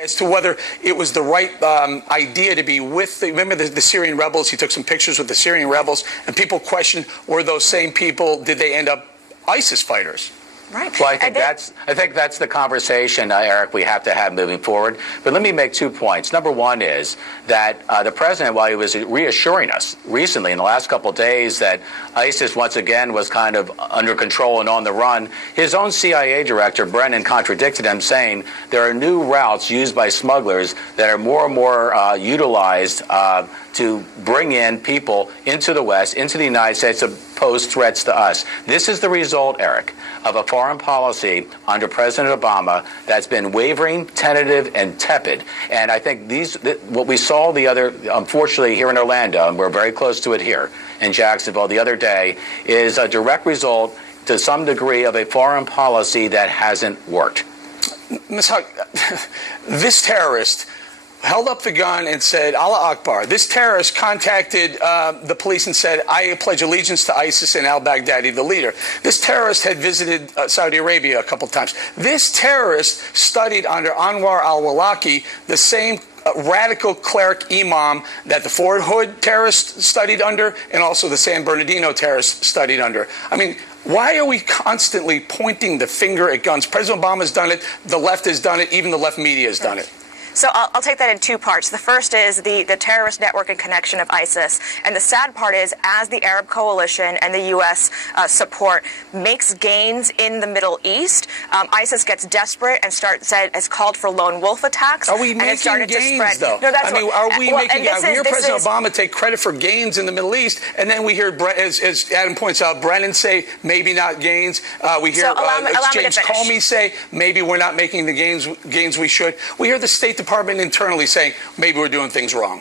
as to whether it was the right idea to be with remember the Syrian rebels. He took some pictures with the Syrian rebels, and people questioned, were those same people, did they end up ISIS fighters? Right. Well, I think that's the conversation, Eric, we have to have moving forward. But let me make 2 points. Number one is that the president, while he was reassuring us recently in the last couple of days that ISIS once again was kind of under control and on the run, his own CIA director, Brennan, contradicted him, saying there are new routes used by smugglers that are more and more utilized to bring in people into the West, into the United States, to pose threats to us. This is the result, Eric, of a foreign policy under President Obama that's been wavering, tentative, and tepid. And I think what we saw unfortunately, here in Orlando, and we're very close to it here in Jacksonville the other day, is a direct result, to some degree, of a foreign policy that hasn't worked. Ms. Huck, this terrorist held up the gun and said, Allah Akbar. This terrorist contacted the police and said, I pledge allegiance to ISIS and al-Baghdadi, the leader. This terrorist had visited Saudi Arabia a couple times. This terrorist studied under Anwar al-Awlaki, the same radical cleric imam that the Fort Hood terrorist studied under, and also the San Bernardino terrorist studied under. I mean, why are we constantly pointing the finger at guns? President Obama's done it, the left has done it, even the left media has done it. So I'll take that in 2 parts. The first is the terrorist network and connection of ISIS. And the sad part is, as the Arab coalition and the U.S. Support makes gains in the Middle East, ISIS gets desperate and has called for lone wolf attacks. Are we making gains, though? No, that's we hear President Obama take credit for gains in the Middle East, and then we hear, as Adam points out, Brennan say maybe not gains. We hear James Comey say maybe we're not making the gains we should. We hear the State Department internally saying maybe we're doing things wrong.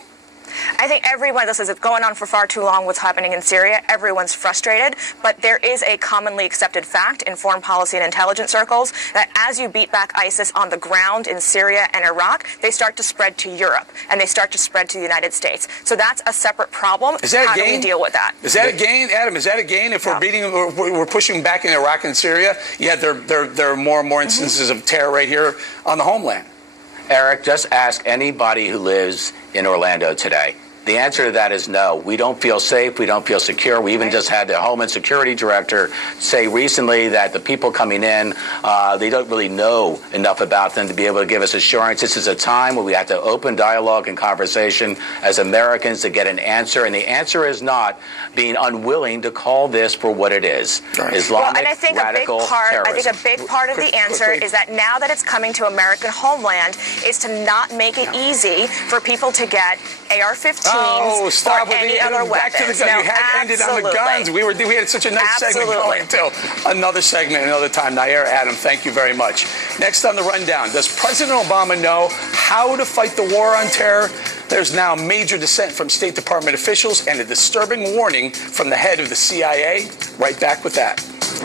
I think everyone, this is going on for far too long, what's happening in Syria. Everyone's frustrated, but there is a commonly accepted fact in foreign policy and intelligence circles that as you beat back ISIS on the ground in Syria and Iraq, they start to spread to Europe, and they start to spread to the United States. So that's a separate problem. Is that How a gain? do we deal with that? Is that a gain, Adam? Is that a gain if we're pushing back in Iraq and Syria? Yet there are more and more instances of terror right here on the homeland. Eric, just ask anybody who lives in Orlando today. The answer to that is no. We don't feel safe. We don't feel secure. We even just had the Homeland Security Director say recently that the people coming in, they don't really know enough about them to be able to give us assurance. This is a time where we have to open dialogue and conversation as Americans to get an answer. And the answer is not being unwilling to call this for what it is. Right. Islamic radical terrorism. I think a big part of the answer is that now that it's coming to American homeland is to not make it easy for people to get AR-15s or any other weapons. Back to the gun. You had ended on the guns. We had such a nice segment going until another segment another time. Nair, Adam, thank you very much. Next on the rundown, does President Obama know how to fight the war on terror? There's now major dissent from State Department officials and a disturbing warning from the head of the CIA. Right back with that.